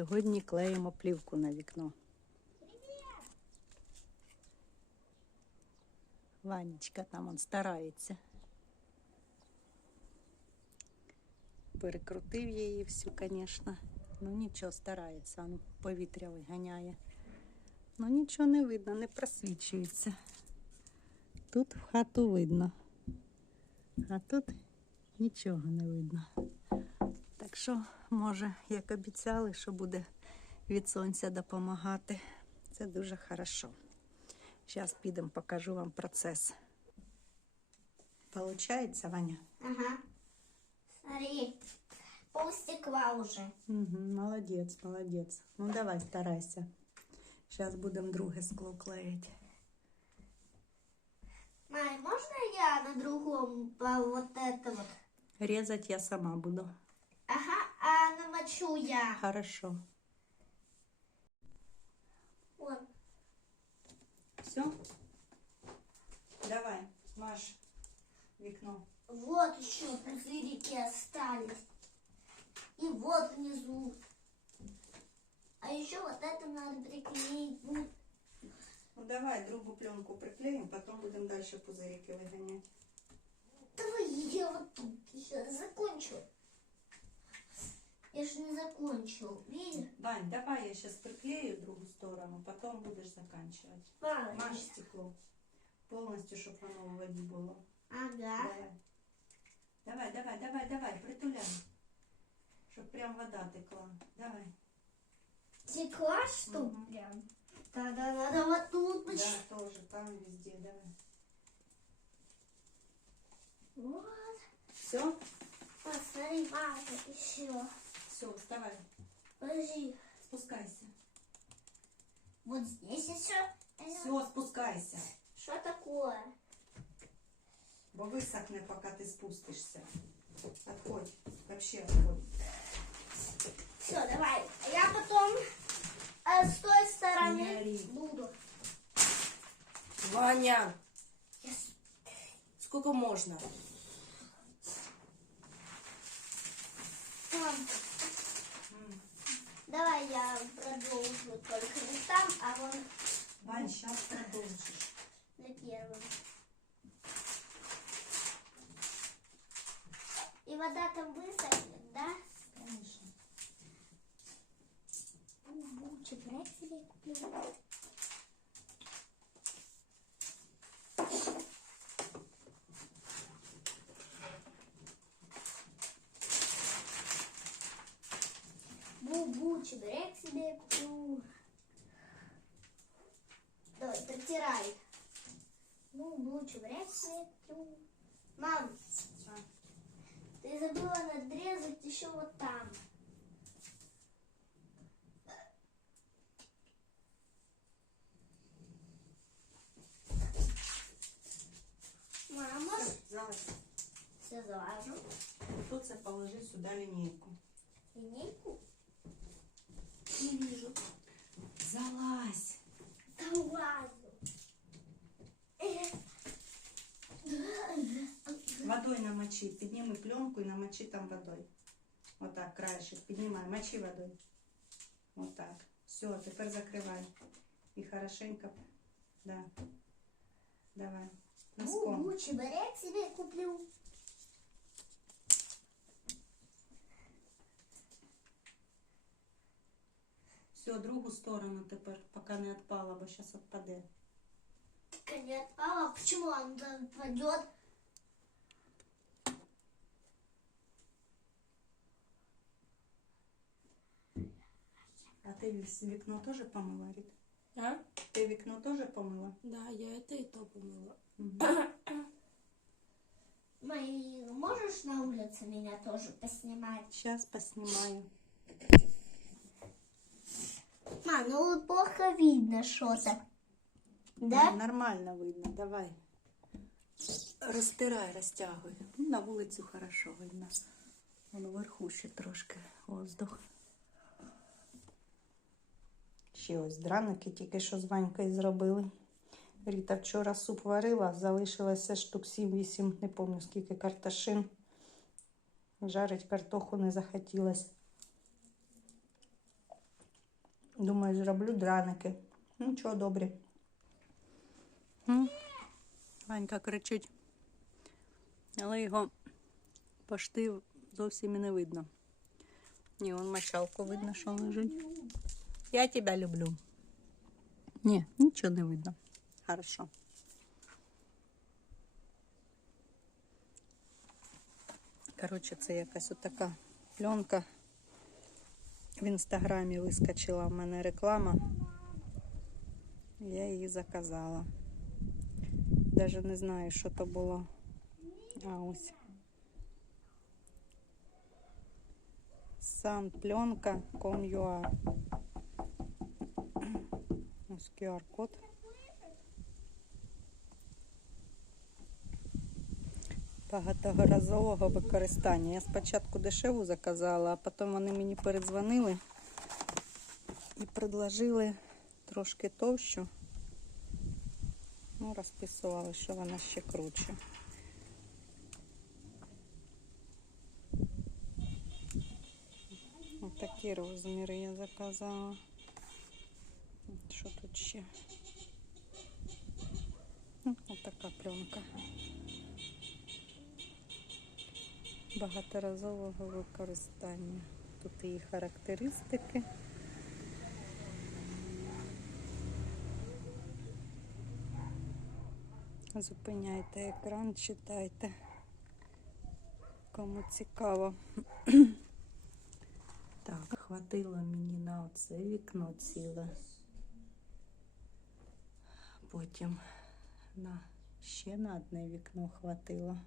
Сьогодні клеїмо плівку на вікно. Ванечка там он старається. Перекрутив її всю, звісно. Ну нічого, старається, ну, повітря виганяє. Ну нічого не видно, не просвічується. Тут в хату видно, а тут нічого не видно. Так що, може, як обіцяли, що буде від сонця допомагати. Це дуже хорошо. Зараз підемо, покажу вам процес. Получається, Ваня? Ага. Смотри, пол стекла уже. Угу, молодець, молодець. Ну давай, старайся. Зараз будемо друге скло клеїти. Май, можно я на другом по вот это вот? Резати я сама буду. Ага, а намочу я. Хорошо. Вот. Все? Давай, маш вікно. Вот еще пузырики остались. И вот внизу. А еще вот это надо приклеить будет. Ну давай другу пленку приклеїмо, потім будемо далі пузирики виганяти. Давай я вот тут еще закончу. Я же не закончил. Видишь? Вань, давай я сейчас приклею другу сторону, потом будешь заканчивать. Мама. Маш стекло. Полностью, чтобы оно в воде было. Ага. Давай. Давай, давай, давай, давай, притуляй. Чтоб прям вода текла. Давай. Текла что прям? Тогда надо вот тут Да, тоже, там везде, давай. Вот. Все? Посмотри, мама, еще. Все, вставай. Подожди. Спускайся. Вот здесь еще. Все, спускайся. Что такое? Бо висохне, пока ти спустишся. Отходь. Вообще отходь. Все, давай. Я потом э, с той стороны буду. Ваня, Yes. сколько можно? Там. М. Давай я продолжу только не там, а вон Вань, сейчас продолжишь. на первом. И вода там высохнет, да? Конечно. Бу-бу, чебурек себе купила. Бу-бу, чебурек себе куплю. Давай, протирай. Бу-бу, чебурек себе куплю. Мам, забыла надрезать еще вот там. Мама, залазь. все залажу. Тут це положи сюди лінійку. Линейку? Не вижу. Залазь. Водой намочи. Підніми пленку і намочи там водой. Отак, краєшек. Піднімай, мочи водой. Отак. Все, тепер закривай. І хорошенько. Да. Давай. Носком. Бу-бу, чебурек себе куплю. Все, другу сторону тепер, поки не відпала, бо зараз відпаде. Так не отпала. Почему он там Віс- вікно теж помила, Ріт? А? Ти вікно теж помила? Да, я это и то помыла. Мои, можешь на улице меня тоже поснимать? Зараз поснімаю. Мам, ну плохо видно что-то. Да? Нормально видно, давай. Розтирай, розтягуй. Ну, На вулицю хорошо видно. Вон вверху ще трошки воздух. Ще ось драники тільки що з Ванькою зробили. Ріта вчора суп варила, залишилося штук 7-8, не пам'ятаю скільки карташин. Жарить картоху не захотілося. Думаю, зроблю драники. Нічого добрі. М? Ванька кричить. Але його пошти зовсім і не видно. Ні, вон мочалку видно, що лежить. Я тебе люблю. Ні, нічого не видно. Хорошо. Коротше, це якась отака пленка. В інстаграмі вискочила в мене реклама. Я її заказала. Даже не знаю, що то було. А ось. Сан пленка com.ua Ось QR-код. Багаторазового використання. Я спочатку дешеву заказала, а потім вони мені передзвонили і предложили трошки товщу. Ну, розписували, що вона ще круче. Ось такі розміри я заказала. Що тут ще? Ну, Ось така пленка. Багаторазового використання. Тут її характеристики. Зупиняйте екран, читайте. Кому цікаво. Так, хватило мені на оце вікно ціле. Потім на ще на одне вікно хватило.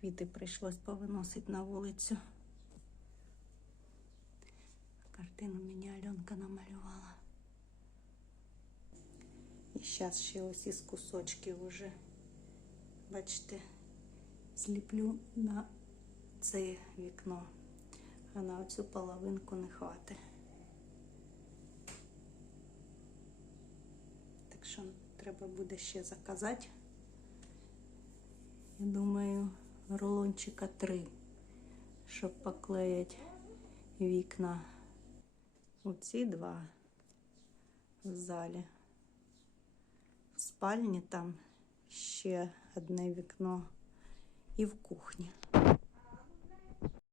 Квіти прийшлось повиносити на вулицю. Картину мені Альонка намалювала. І зараз ще ось із кусочків уже, бачите, зліплю на це вікно, а на оцю половинку не хватить. Так що треба буде ще заказати. Я думаю, рулончика три, щоб поклеїти вікна. Оці два в залі. В спальні там ще одне вікно і в кухні.